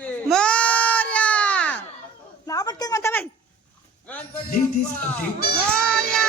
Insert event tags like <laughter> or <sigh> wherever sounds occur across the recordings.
मोर्या! नाव पटकन कोणता बाई. मोर्या!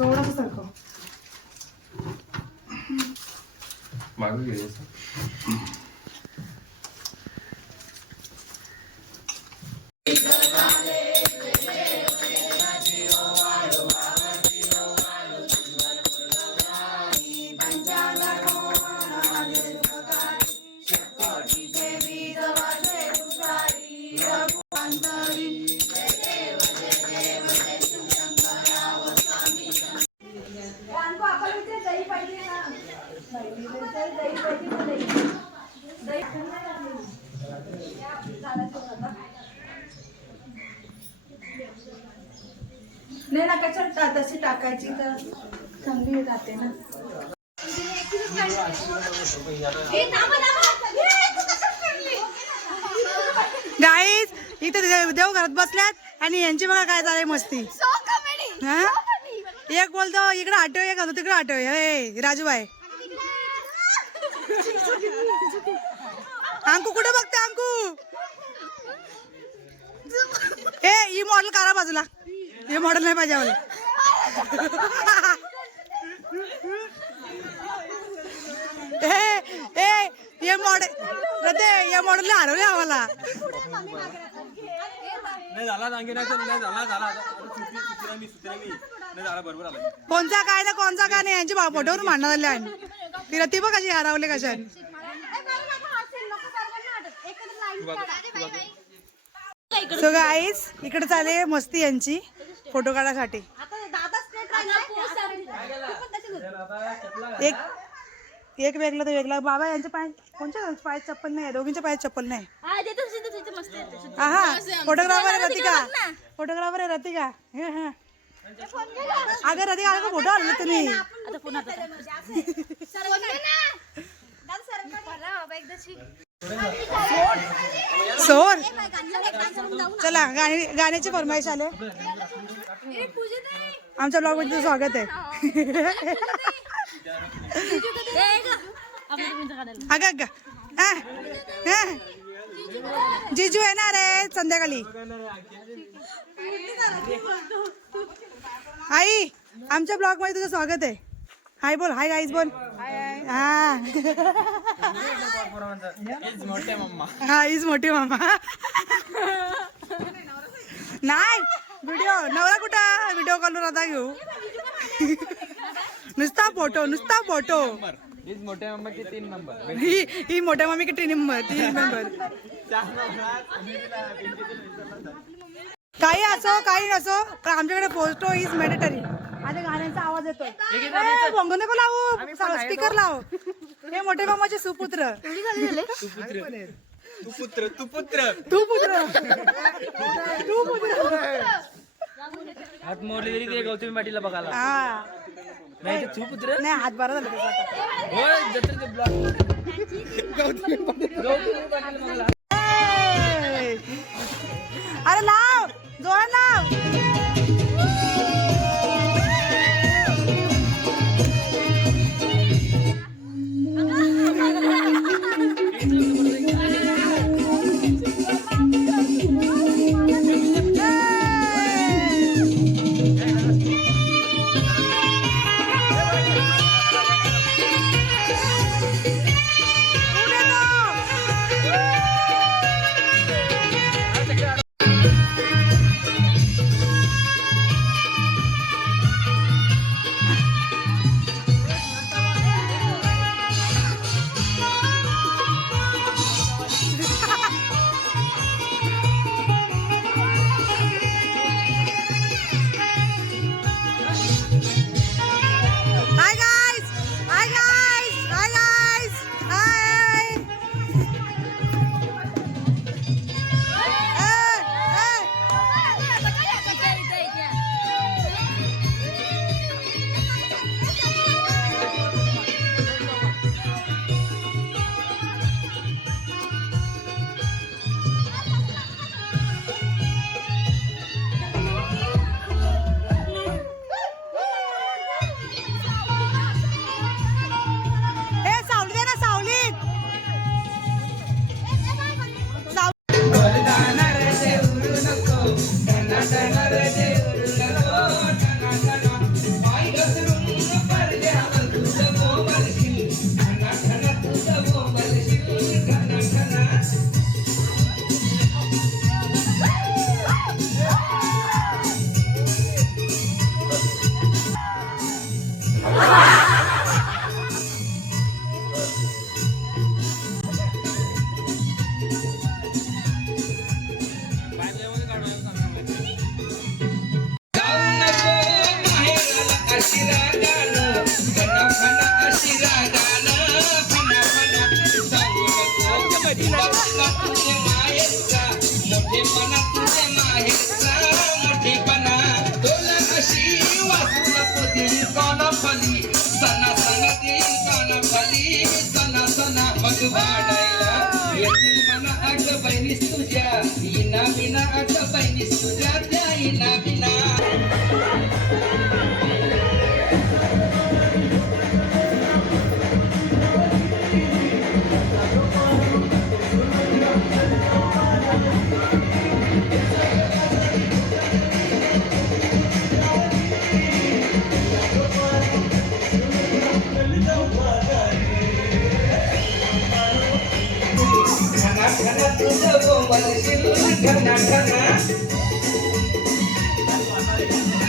थोडंसं सरकव. मागे घे नाही ना कशाला तशी टाकायची तर चांगली राहते ना. गाईज इथे देव देव घरात बसल्यात आणि यांची बघा काय चालय मस्ती. हा? एक बोलतो इकडे आठव एक म्हणतो तिकडे आठव. हे राजूबाई. अंकू कुठे बघते अंकू? <laughs> ए ही मॉडेल करा बाजूला. हे मॉडेल नाही पाहिजे आम्हाला. ए ए हे मॉडेल रते हे मॉडेल हरवले आम्हाला. नाही झाला सांगे नाही तर नाही झाला झाला. आता सुट्टी सुट्टीला मी सुट्टीला मी. नाही झाला बरोबर आला. कोणचा काय ना कोणचा काय नाही यांची फोटोवर मांडण्यात आले आणि ती रती बघ कशी हरवले कशा तू बघ तू बघ. सो गाईस इकडे चाले मस्ती यांची फोटो काढायसाठी. एक एक वेगळं तर वेगळं. बाबा यांच्या पाय कोणच्या पायात चप्पल नाही? दोघींच्या पायात चप्पल नाही. हा हा फोटोग्राफर आहे. रतिका. फोटोग्राफर आहे रतिका. हे, हे. अगं रतिका अगं फोटो आणले तुम्ही. सोन चला गाणी गाण्याची फरमाईश आले. आमच्या ब्लॉगमध्ये तुझं स्वागत आहे. अगं अग. जिजू येणार आहे संध्याकाळी. आई आमच्या ब्लॉगमध्ये तुझं स्वागत आहे. हाय बोल हाय गाईज बोल. हा. हा इज मोठी मामा. नाही व्हिडिओ नवरा कुठं? व्हिडिओ कॉलवर आता घेऊ. नुसता फोटो नुसता फोटो मोठ्या नंबरचे तीन नंबर ही ही मोठ्या मामी किती नंबर तीन नंबर काही असो काही नसो आमच्याकडे फोटो इज मेडिटरी आता गाण्यांचा आवाज येतोय भोंग नको लावू. स्पीकर लाव. हे मोठे मामाचे सुपुत्र. तू पुत्र तू पुत्र तू पुत्र तू पुत्र हात मोडले तरी ते गौतमी पाटीलला बघायला. हा. नाही तू पुत्र नाही हात बरा झाला त्याचा. होय जत्रेचे ब्लॉग गौतमी पाटील. बघायला. ए! வாழ Thank you.